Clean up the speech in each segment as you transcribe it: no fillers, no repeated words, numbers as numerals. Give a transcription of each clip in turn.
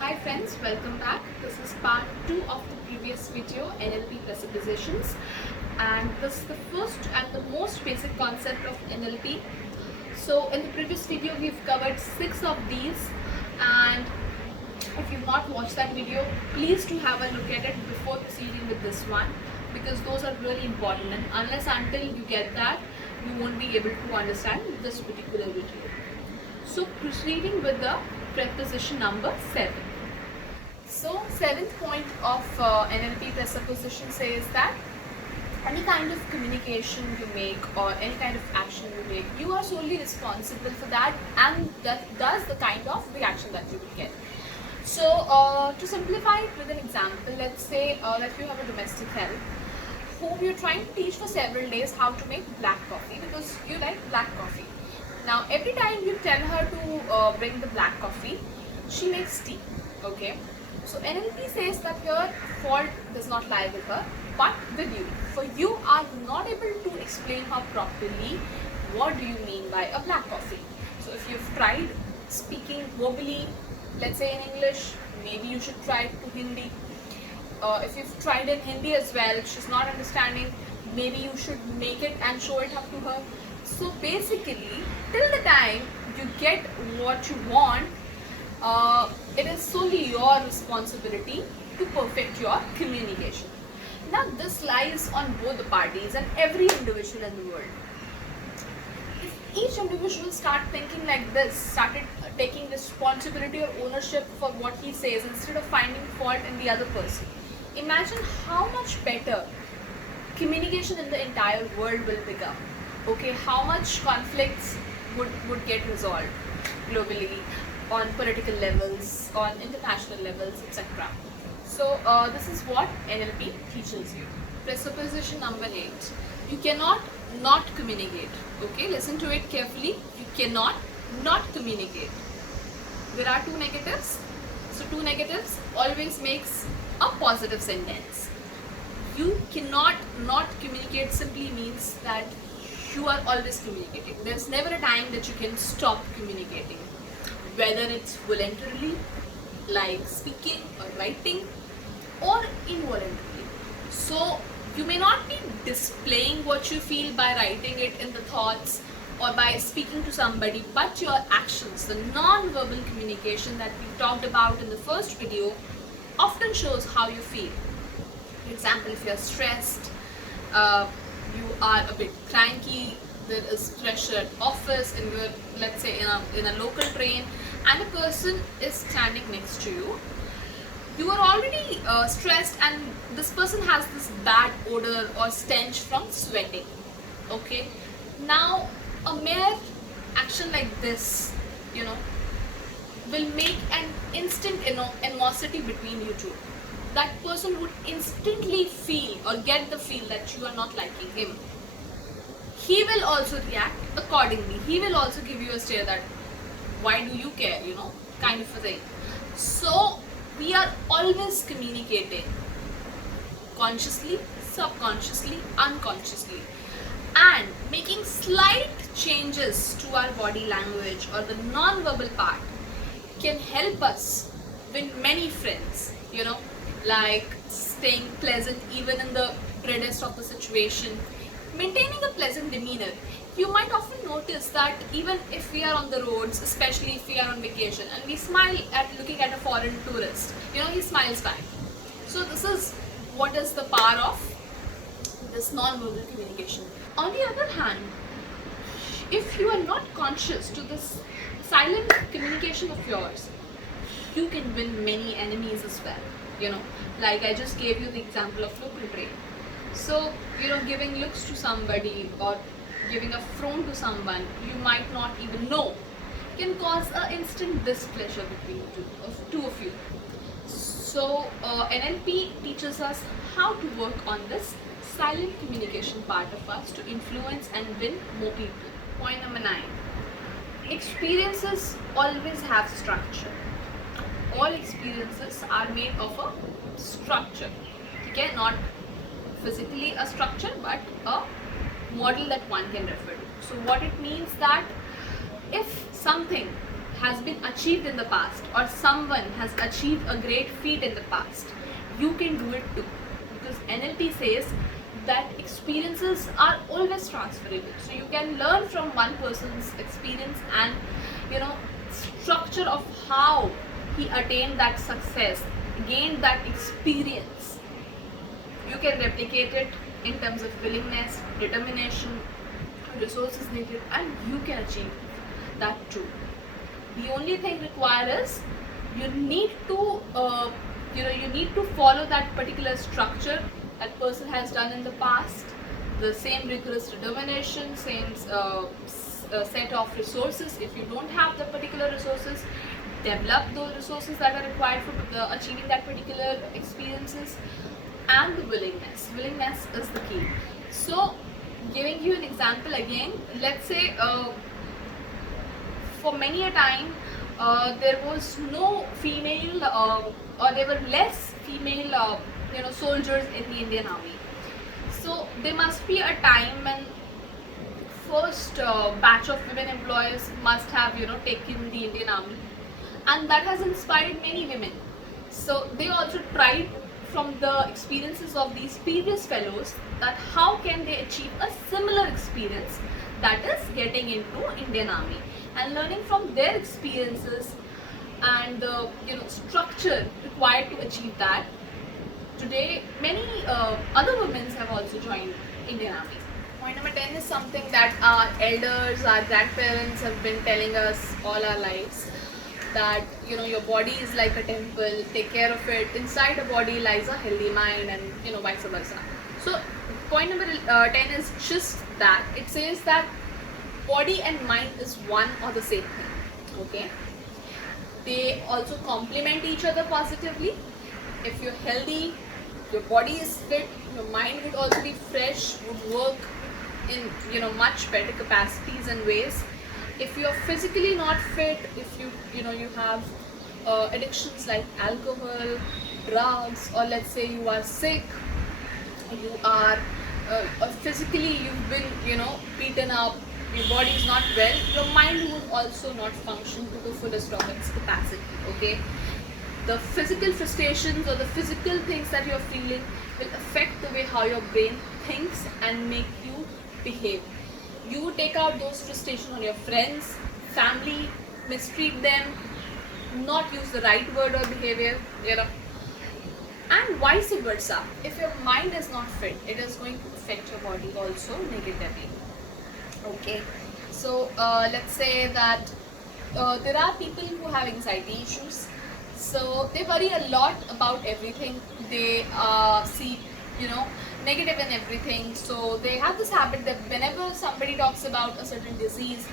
Hi friends, welcome back. This is part 2 of the previous video, NLP presuppositions, and this is the first and the most basic concept of NLP. So in the previous video we've covered 6 of these, and if you've not watched that video, please do have a look at it before proceeding with this one, because those are really important, and unless until you get that, you won't be able to understand this particular video. So proceeding with the preposition number 7. So seventh point of NLP presupposition says that any kind of communication you make or any kind of action you make, you are solely responsible for that, and thus the kind of reaction that you will get. So to simplify it with an example, let's say that you have a domestic help whom you're trying to teach for several days how to make black coffee because you like black coffee. Now every time you tell her to bring the black coffee, she makes tea. Okay, so NLP says that your fault does not lie with her but with you, for you are not able to explain her properly what do you mean by a black coffee. So if you've tried speaking verbally, let's say in English, maybe you should try it to Hindi. If you've tried in Hindi as well, she's not understanding, maybe you should make it and show it up to her. So basically, till the time you get what you want, it is solely your responsibility to perfect your communication. Now this lies on both the parties and every individual in the world. If each individual start thinking like this, started taking responsibility or ownership for what he says instead of finding fault in the other person, imagine how much better communication in the entire world will become. Okay, how much conflicts would get resolved globally, on political levels, on international levels, etc. So this is what NLP teaches you. Presupposition number 8. You cannot not communicate. Okay, listen to it carefully. You cannot not communicate. There are 2 negatives. So 2 negatives always makes a positive sentence. You cannot not communicate simply means that you are always communicating. There's never a time that you can stop communicating, whether it's voluntarily, like speaking or writing, or involuntarily. So you may not be displaying what you feel by writing it in the thoughts or by speaking to somebody, but your actions, the non-verbal communication that we talked about in the first video, often shows how you feel. For example, if you're stressed, you are a bit cranky, there is pressure at office, and you're, let's say, in a local train, and a person is standing next to you. You are already stressed, and this person has this bad odor or stench from sweating. Okay, now a mere action like this, will make an instant animosity between you two. That person would instantly feel or get the feel that you are not liking him. He will also react accordingly. He will also give you a stare that, why do you care, kind of a thing. So we are always communicating consciously, subconsciously, unconsciously, and making slight changes to our body language or the non-verbal part can help us win many friends, like staying pleasant even in the dreadest of the situation, maintaining a pleasant demeanor. You might often notice that even if we are on the roads, especially if we are on vacation, and we smile at looking at a foreign tourist, he smiles back. So this is what is the power of this non-verbal communication. On the other hand, if you are not conscious to this silent communication of yours, you can win many enemies as well. Like I just gave you the example of local train. So, giving looks to somebody or giving a frown to someone you might not even know can cause an instant displeasure between two of you. So, NLP teaches us how to work on this silent communication part of us to influence and win more people. Point number 9. Experiences always have structure. All experiences are made of a structure. Okay, not physically a structure but a model that one can refer to. So what it means that if something has been achieved in the past, or someone has achieved a great feat in the past, you can do it too. Because NLP says that experiences are always transferable. So you can learn from one person's experience and, structure of how he attained that success, gained that experience. You can replicate it in terms of willingness, determination, resources needed, and you can achieve that too. The only thing required is you need to follow that particular structure that person has done in the past, the same rigorous determination, same set of resources. If you don't have the particular resources, develop those resources that are required for achieving that particular experiences. And the willingness is the key. So giving you an example again, let's say for many a time there was no female or there were less female soldiers in the Indian Army. So there must be a time when first batch of women employees must have taken the Indian Army, and that has inspired many women. So they also tried from the experiences of these previous fellows that how can they achieve a similar experience, that is getting into Indian Army, and learning from their experiences and the structure required to achieve that. Today many other women have also joined Indian Army. Point number 10 is something that our elders, our grandparents have been telling us all our lives, that your body is like a temple, take care of it. Inside a body lies a healthy mind, and vice versa. So point number 10 is just that. It says that body and mind is one or the same thing. Okay, they also complement each other positively. If you're healthy, your body is fit, your mind would also be fresh, would work in much better capacities and ways. If you're physically not fit, if you have addictions like alcohol, drugs, or let's say you are sick, you are physically you've been beaten up, your body is not well, your mind will also not function to the fullest of its capacity. Okay, the physical frustrations or the physical things that you're feeling will affect the way how your brain thinks and make you behave. You take out those frustrations on your friends, family, mistreat them, not use the right word or behavior, and vice versa. If your mind is not fit, it is going to affect your body also negatively. Okay, so let's say that there are people who have anxiety issues, so they worry a lot about everything. They see negative in everything. So they have this habit that whenever somebody talks about a certain disease,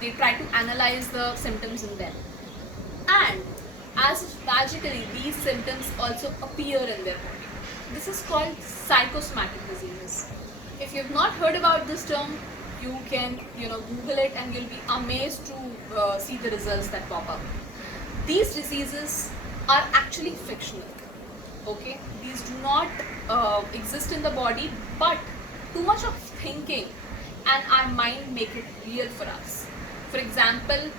they try to analyze the symptoms in them, and as if magically these symptoms also appear in their body. This is called psychosomatic diseases. If you've not heard about this term, you can Google it, and you'll be amazed to see the results that pop up. These diseases are actually fictional. Okay, these do not exist in the body, but too much of thinking and our mind make it real for us. For example,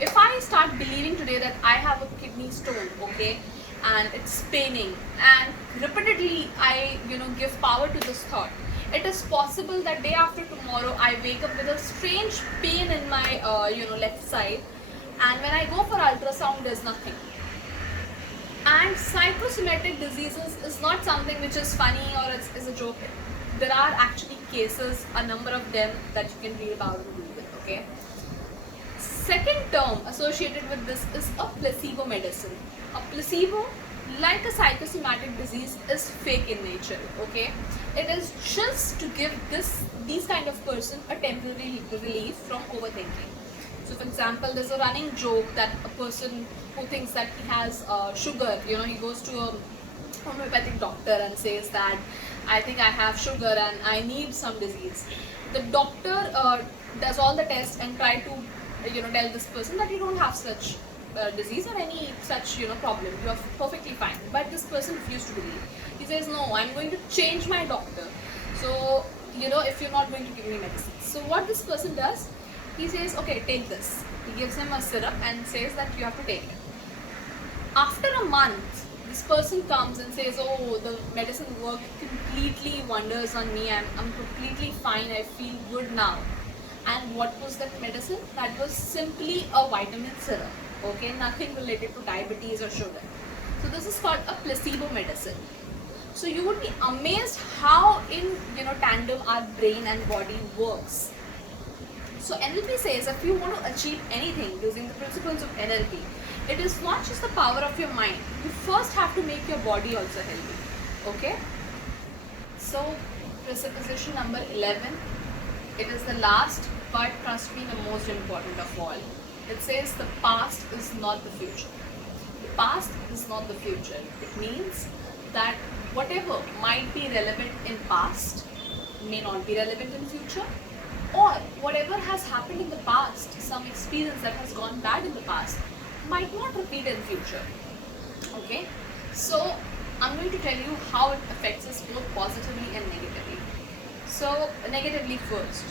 if I start believing today that I have a kidney stone, okay, and it's paining, and repeatedly I give power to this thought, it is possible that day after tomorrow I wake up with a strange pain in my left side, and when I go for ultrasound there's nothing. And psychosomatic diseases is not something which is funny or is a joke. There are actually cases, a number of them, that you can read about in Google. Okay. Second term associated with this is a placebo medicine. A placebo, like a psychosomatic disease, is fake in nature. Okay, it is just to give these kind of person a temporary relief from overthinking. So, for example, there's a running joke that a person who thinks that he has sugar, he goes to a homeopathic doctor and says that I think I have sugar and I need some disease. The doctor does all the tests and try to tell this person that you don't have such disease or any such problem, you are perfectly fine. But this person refused to believe. He says, no, I'm going to change my doctor, so if you're not going to give me medicine. So what this person does, he says, okay, take this. He gives him a syrup and says that you have to take it. After a month, this person comes and says, oh, the medicine worked completely wonders on me, I'm completely fine, I feel good now. And what was that medicine? That was simply a vitamin syrup, okay, nothing related to diabetes or sugar. So this is called a placebo medicine. So you would be amazed how in tandem our brain and body works. So NLP says if you want to achieve anything using the principles of NLP, it is not just the power of your mind. You first have to make your body also healthy. Okay? So presupposition number 11. It is the last, but trust me, the most important of all. It says the past is not the future. The past is not the future. It means that whatever might be relevant in past may not be relevant in future, or whatever has happened in the past, some experience that has gone bad in the past, might not repeat in future. Okay, so I'm going to tell you how it affects us both positively and negatively. So negatively first,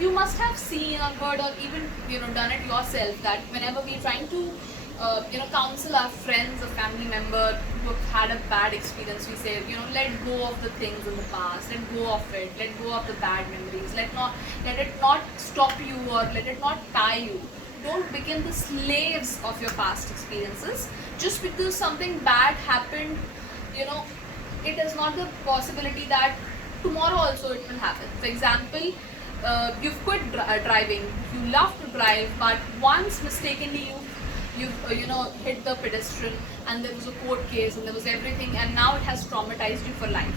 you must have seen or heard or even done it yourself that whenever we're trying to counsel our friends or family member who have had a bad experience, we say, let go of the things in the past, let go of it, let go of the bad memories, let it not stop you or let it not tie you. Don't become the slaves of your past experiences. Just because something bad happened, it is not the possibility that tomorrow also it will happen. For example, you've quit driving, you love to drive, but once mistakenly you've hit the pedestrian and there was a court case and there was everything, and now it has traumatized you for life.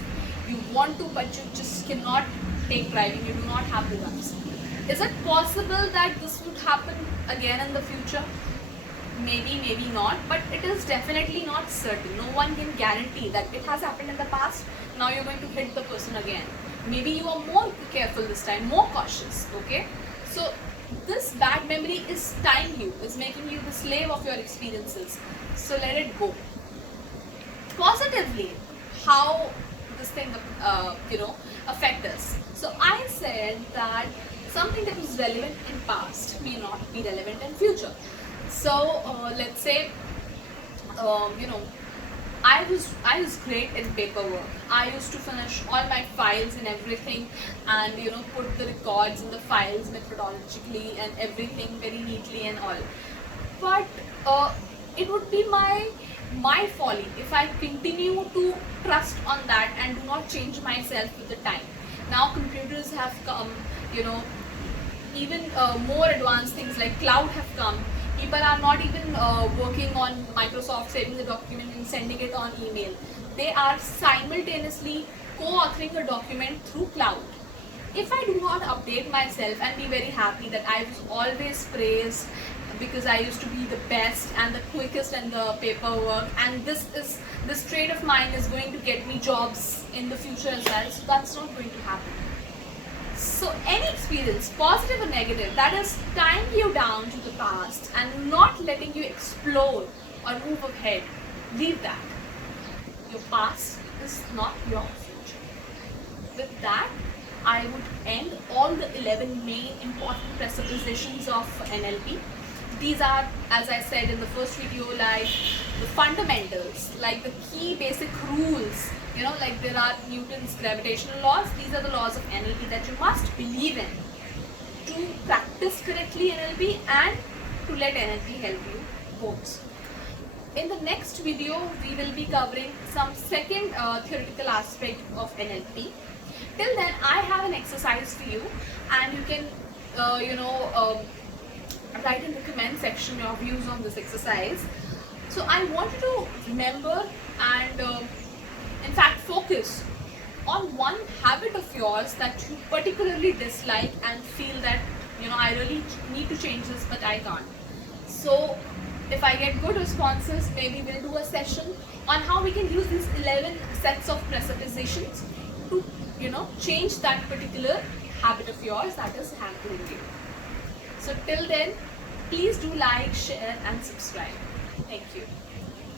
You want to, but you just cannot take driving, you do not have the guts. Is it possible that this would happen again in the future? Maybe, maybe not, but it is definitely not certain. No one can guarantee that it has happened in the past, now you're going to hit the person again. Maybe you are more careful this time, more cautious, okay? So this bad memory is tying you, is making you the slave of your experiences. So let it go. Positively, how this thing affect us. So I said that something that was relevant in past may not be relevant in future. So let's say I was great in paperwork. I used to finish all my files and everything, and put the records in the files methodologically and everything very neatly and all. But it would be my folly if I continue to trust on that and do not change myself with the time. Now computers have come, even more advanced things like cloud have come. People are not even working on Microsoft saving the document and sending it on email. They are simultaneously co-authoring a document through cloud. If I do not update myself and be very happy that I was always praised because I used to be the best and the quickest in the paperwork, and this trait of mine is going to get me jobs in the future as well, so that's not going to happen. So any experience, positive or negative, that is tying you down to the past and not letting you explore or move ahead, leave that. Your past is not your future. With that, I would end all the 11 main important presuppositions of NLP. These are, as I said in the first video, like the fundamentals, like the key basic rules. Like there are Newton's gravitational laws. These are the laws of NLP that you must believe in to practice correctly NLP and to let NLP help you both. In the next video, we will be covering some second theoretical aspect of NLP. Till then, I have an exercise for you, and you can, write in the comment section your views on this exercise. So I want you to remember and in fact focus on one habit of yours that you particularly dislike and feel that I really need to change this but I can't. So if I get good responses, maybe we'll do a session on how we can use these 11 sets of presuppositions to change that particular habit of yours that is hampering you. So till then, please do like, share and subscribe. Thank you.